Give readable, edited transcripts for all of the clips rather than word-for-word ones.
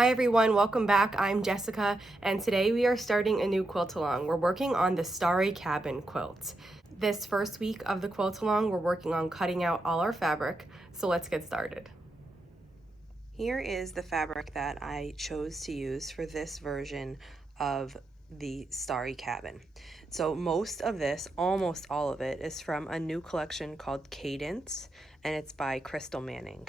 Hi everyone, welcome back. I'm Jessica, and today we are starting a new quilt along. We're working on the Starry Cabin quilt. This first week of the quilt along, we're working on cutting out all our fabric, so let's get started. Here is the fabric that I chose to use for this version of the Starry Cabin. So most of this, almost all of it, is from a new collection called Cadence, and it's by Crystal Manning.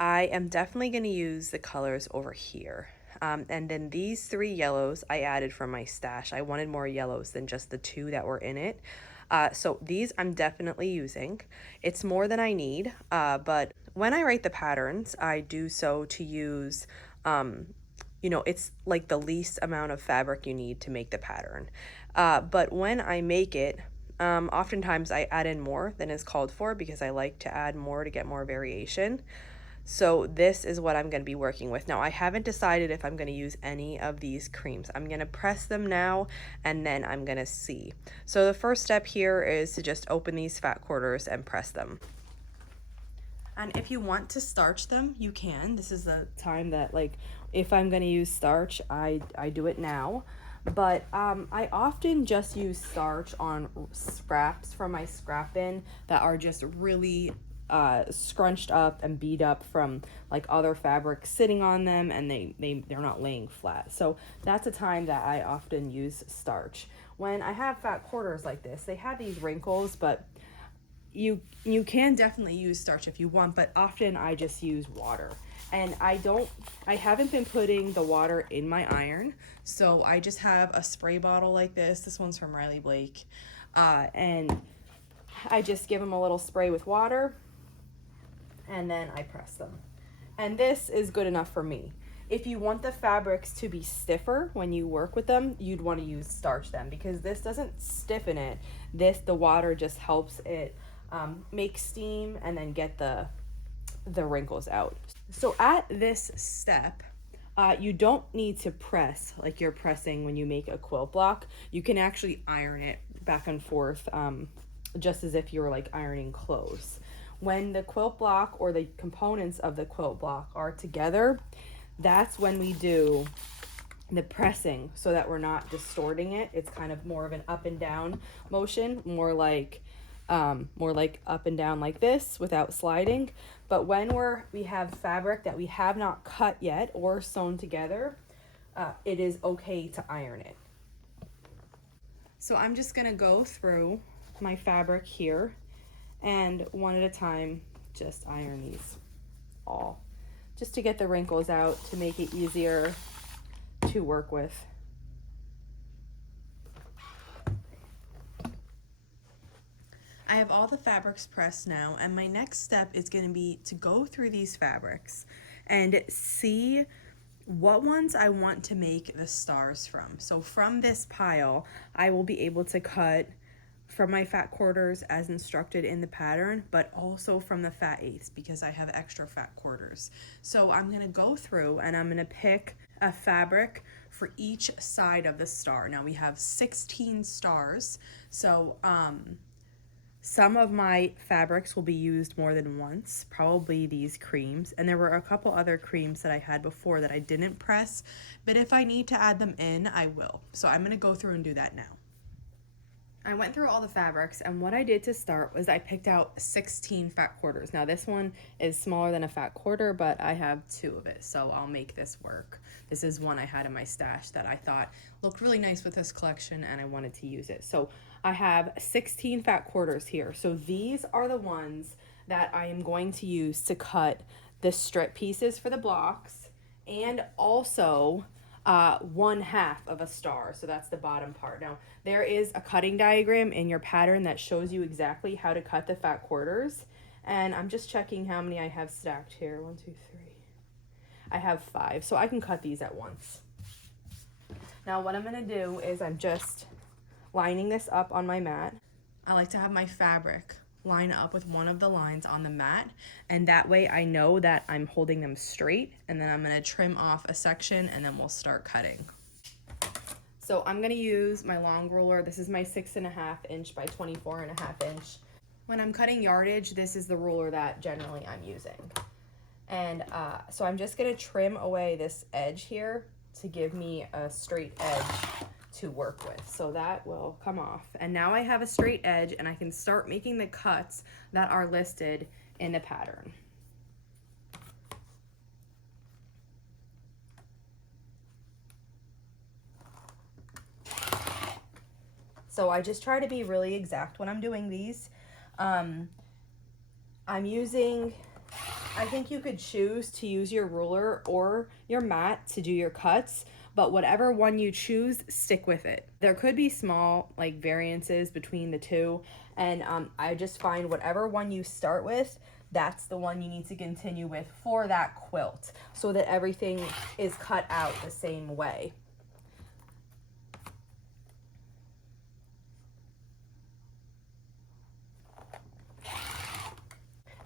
I am definitely going to use the colors over here. And then these three yellows I added from my stash. I wanted more yellows than just the two that were in it. So these I'm definitely using. It's more than I need, but when I write the patterns, I do so to use, it's like the least amount of fabric you need to make the pattern. But when I make it, oftentimes I add in more than is called for because I like to add more to get more variation. So this is what I'm going to be working with. Now I haven't decided if I'm going to use any of these creams. I'm going to press them now and then I'm going to see. So the first step here is to just open these fat quarters and press them. And if you want to starch them, you can. This is the time that, like, if I'm going to use starch, I do it now. But I often just use starch on scraps from my scrap bin that are just really scrunched up and beat up from like other fabrics sitting on them, and they're not laying flat. So that's a time that I often use starch. When I have fat quarters like this, they have these wrinkles, but you can definitely use starch if you want, but often I just use water. And I haven't been putting the water in my iron, so I just have a spray bottle like this. This one's from Riley Blake, and I just give them a little spray with water, and then I press them. And this is good enough for me. If you want the fabrics to be stiffer when you work with them, you'd want to use starch them, because this doesn't stiffen it. The water just helps it make steam and then get the wrinkles out. So at this step, you don't need to press like you're pressing when you make a quilt block. You can actually iron it back and forth, just as if you were like ironing clothes. When the quilt block or the components of the quilt block are together, that's when we do the pressing, so that we're not distorting it. It's kind of more of an up and down motion, more like up and down like this without sliding. But when we have fabric that we have not cut yet or sewn together, it is okay to iron it. So I'm just gonna go through my fabric here and one at a time just iron these all, just to get the wrinkles out, to make it easier to work with. I have all the fabrics pressed now, and my next step is going to be to go through these fabrics and see what ones I want to make the stars from. So from this pile, I will be able to cut from my fat quarters as instructed in the pattern, but also from the fat eighths because I have extra fat quarters. So I'm going to go through and I'm going to pick a fabric for each side of the star. Now we have 16 stars, so some of my fabrics will be used more than once, probably these creams. And there were a couple other creams that I had before that I didn't press, but if I need to add them in, I will. So I'm going to go through and do that now. I went through all the fabrics, and what I did to start was I picked out 16 fat quarters. Now this one is smaller than a fat quarter, but I have 2 of it, so I'll make this work. This is one I had in my stash that I thought looked really nice with this collection, and I wanted to use it. So I have 16 fat quarters here. So these are the ones that I am going to use to cut the strip pieces for the blocks, and also 1/2 of a star, so that's the bottom part. Now there is a cutting diagram in your pattern that shows you exactly how to cut the fat quarters, and I'm just checking how many I have stacked here. 1, 2, 3. I have 5, so I can cut these at once. Now what I'm going to do is I'm just lining this up on my mat. I like to have my fabric line up with one of the lines on the mat, and that way I know that I'm holding them straight, and then I'm going to trim off a section and then we'll start cutting. So I'm going to use my long ruler. This is my 6.5 inch by 24.5 inch. When I'm cutting yardage, this is the ruler that generally I'm using. And so I'm just gonna trim away this edge here to give me a straight edge to work with. So that will come off. And now I have a straight edge and I can start making the cuts that are listed in the pattern. So I just try to be really exact when I'm doing these. I'm using, I think you could choose to use your ruler or your mat to do your cuts, but whatever one you choose, stick with it. There could be small like variances between the two, and I just find whatever one you start with, that's the one you need to continue with for that quilt so that everything is cut out the same way.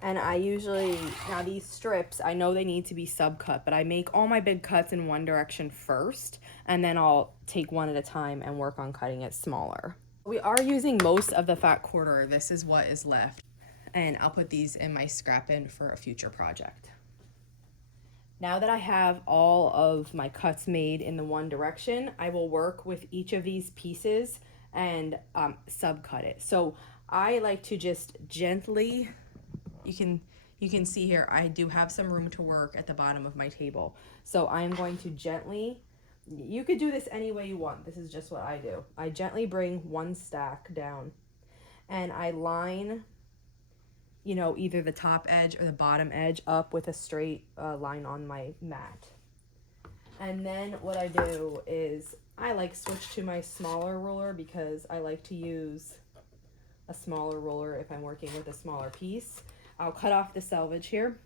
And I usually, now these strips, I know they need to be subcut, but I make all my big cuts in one direction first, and then I'll take one at a time and work on cutting it smaller. We are using most of the fat quarter. This is what is left. And I'll put these in my scrap bin for a future project. Now that I have all of my cuts made in the one direction, I will work with each of these pieces and subcut it. So I like to just gently, you can see here, I do have some room to work at the bottom of my table. So I am going to gently, you could do this any way you want. This is just what I do. I gently bring one stack down and I line, you know, either the top edge or the bottom edge up with a straight line on my mat. And then what I do is I like switch to my smaller ruler because I like to use a smaller ruler if I'm working with a smaller piece. I'll cut off the selvage here.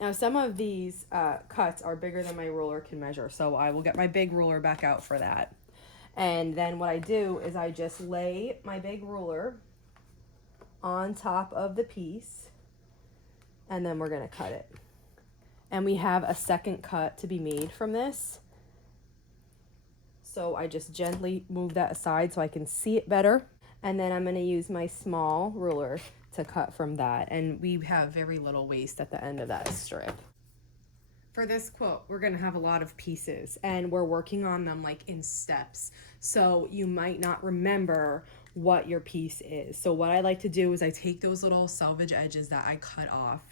Now some of these cuts are bigger than my ruler can measure, so I will get my big ruler back out for that. And then what I do is I just lay my big ruler on top of the piece, and then we're gonna cut it. And we have a second cut to be made from this. So I just gently move that aside so I can see it better. And then I'm gonna use my small ruler to cut from that. And we have very little waste at the end of that strip. For this quilt, we're gonna have a lot of pieces and we're working on them like in steps. So you might not remember what your piece is. So what I like to do is I take those little selvage edges that I cut off.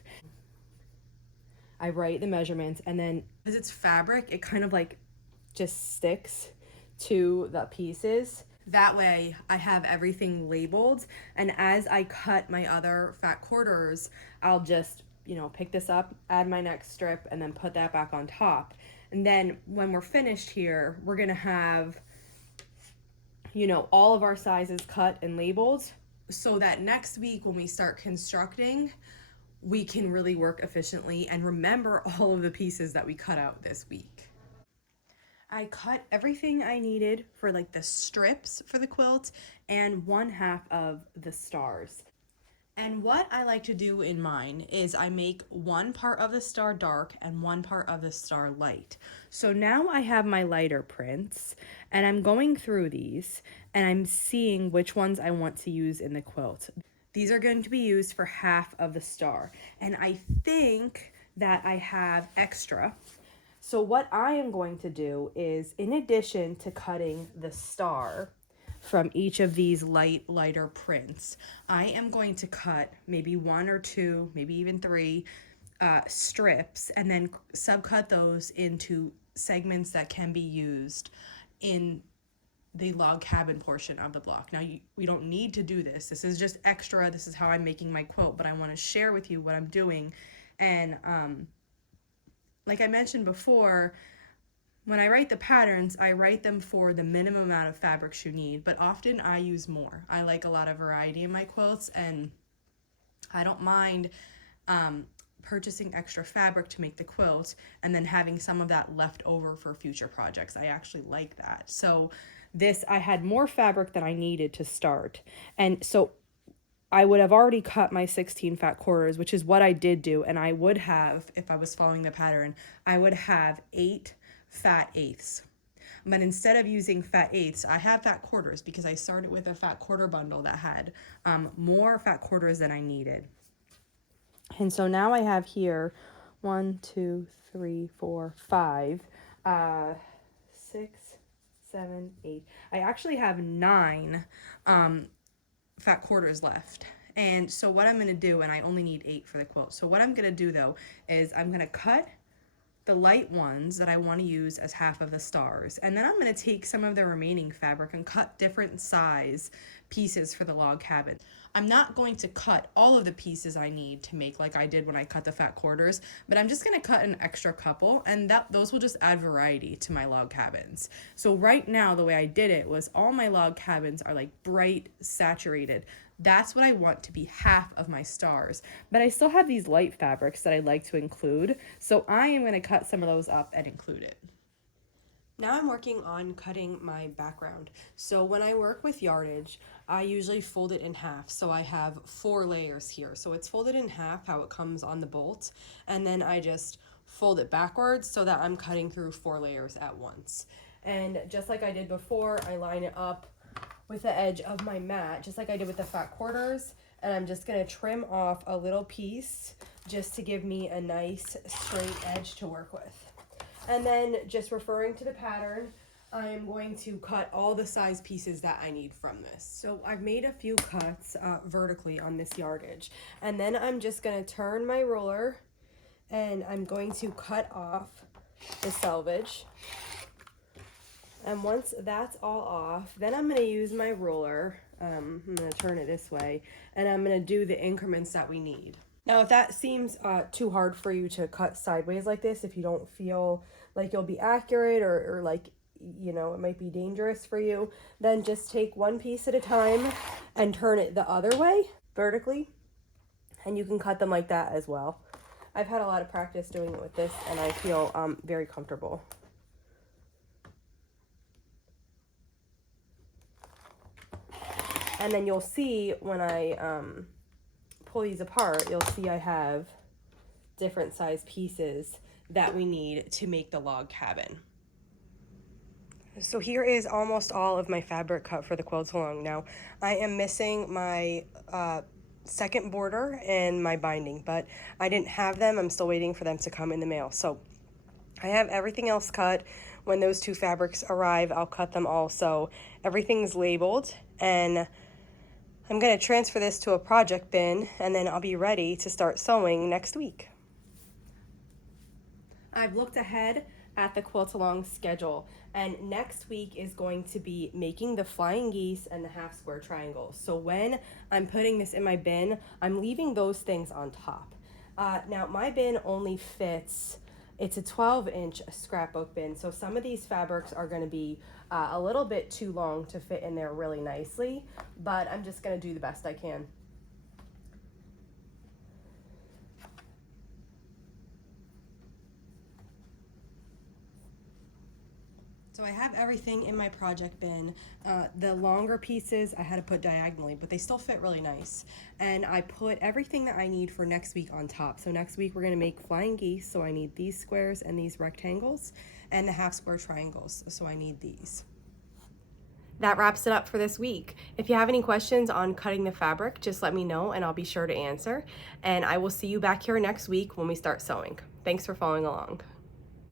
I write the measurements, and then because it's fabric, it kind of like just sticks to the pieces. That way I have everything labeled, and as I cut my other fat quarters, I'll just, you know, pick this up, add my next strip, and then put that back on top. And then when we're finished here, we're gonna have, you know, all of our sizes cut and labeled so that next week when we start constructing, we can really work efficiently and remember all of the pieces that we cut out this week. I cut everything I needed for like the strips for the quilt and 1/2 of the stars. And what I like to do in mine is I make one part of the star dark and one part of the star light. So now I have my lighter prints and I'm going through these and I'm seeing which ones I want to use in the quilt. These are going to be used for 1/2 of the star. And I think that I have extra. So what I am going to do is, in addition to cutting the star from each of these lighter prints, I am going to cut maybe 1 or 2, maybe even 3 strips, and then subcut those into segments that can be used in the log cabin portion of the block. Now, we don't need to do this. This is just extra. This is how I'm making my quilt, but I want to share with you what I'm doing. And like I mentioned before, when I write the patterns, I write them for the minimum amount of fabrics you need, but often I use more. I like a lot of variety in my quilts, and I don't mind purchasing extra fabric to make the quilt and then having some of that left over for future projects. I actually like that. So this, I had more fabric than I needed to start. And so I would have already cut my 16 fat quarters, which is what I did do. And I would have, if I was following the pattern, I would have 8 fat eighths. But instead of using fat eighths, I have fat quarters because I started with a fat quarter bundle that had more fat quarters than I needed. And so now I have here 1, 2, 3, 4, 5, 6, 7, 8. I actually have 9 fat quarters left. And so what I'm going to do, and I only need 8 for the quilt. So what I'm going to do though is I'm going to cut the light ones that I want to use as half of the stars. And then I'm going to take some of the remaining fabric and cut different size pieces for the log cabin. I'm not going to cut all of the pieces I need to make like I did when I cut the fat quarters, but I'm just going to cut an extra couple, and those will just add variety to my log cabins. So right now the way I did it was all my log cabins are like bright saturated. That's what I want to be half of my stars. But I still have these light fabrics that I'd like to include, so I am going to cut some of those up and include it. Now I'm working on cutting my background. So when I work with yardage, I usually fold it in half. So I have 4 layers here. So it's folded in half how it comes on the bolt, and then I just fold it backwards so that I'm cutting through 4 layers at once. And just like I did before, I line it up with the edge of my mat, just like I did with the fat quarters, and I'm just gonna trim off a little piece just to give me a nice straight edge to work with. And then just referring to the pattern, I am going to cut all the size pieces that I need from this. So I've made a few cuts vertically on this yardage, and then I'm just gonna turn my ruler and I'm going to cut off the selvage. And once that's all off, then I'm going to use my ruler. I'm going to turn it this way, and I'm going to do the increments that we need. Now, if that seems too hard for you to cut sideways like this, if you don't feel like you'll be accurate or like, you know, it might be dangerous for you, then just take one piece at a time and turn it the other way, vertically, and you can cut them like that as well. I've had a lot of practice doing it with this, and I feel very comfortable. And then you'll see when I pull these apart, you'll see I have different size pieces that we need to make the log cabin. So here is almost all of my fabric cut for the quilt along. Now I am missing my second border and my binding, but I didn't have them. I'm still waiting for them to come in the mail. So I have everything else cut. When those 2 fabrics arrive, I'll cut them all. So everything's labeled, and I'm going to transfer this to a project bin, and then I'll be ready to start sewing next week. I've looked ahead at the quilt along schedule, and next week is going to be making the flying geese and the half square triangles. So when I'm putting this in my bin, I'm leaving those things on top. Now my bin only fits, it's a 12-inch scrapbook bin, so some of these fabrics are going to be a little bit too long to fit in there really nicely, but I'm just going to do the best I can. So I have everything in my project bin. The longer pieces I had to put diagonally, but they still fit really nice. And I put everything that I need for next week on top. So next week we're gonna make flying geese, so I need these squares and these rectangles, and the half square triangles, so I need these. That wraps it up for this week. If you have any questions on cutting the fabric, just let me know and I'll be sure to answer. And I will see you back here next week when we start sewing. Thanks for following along.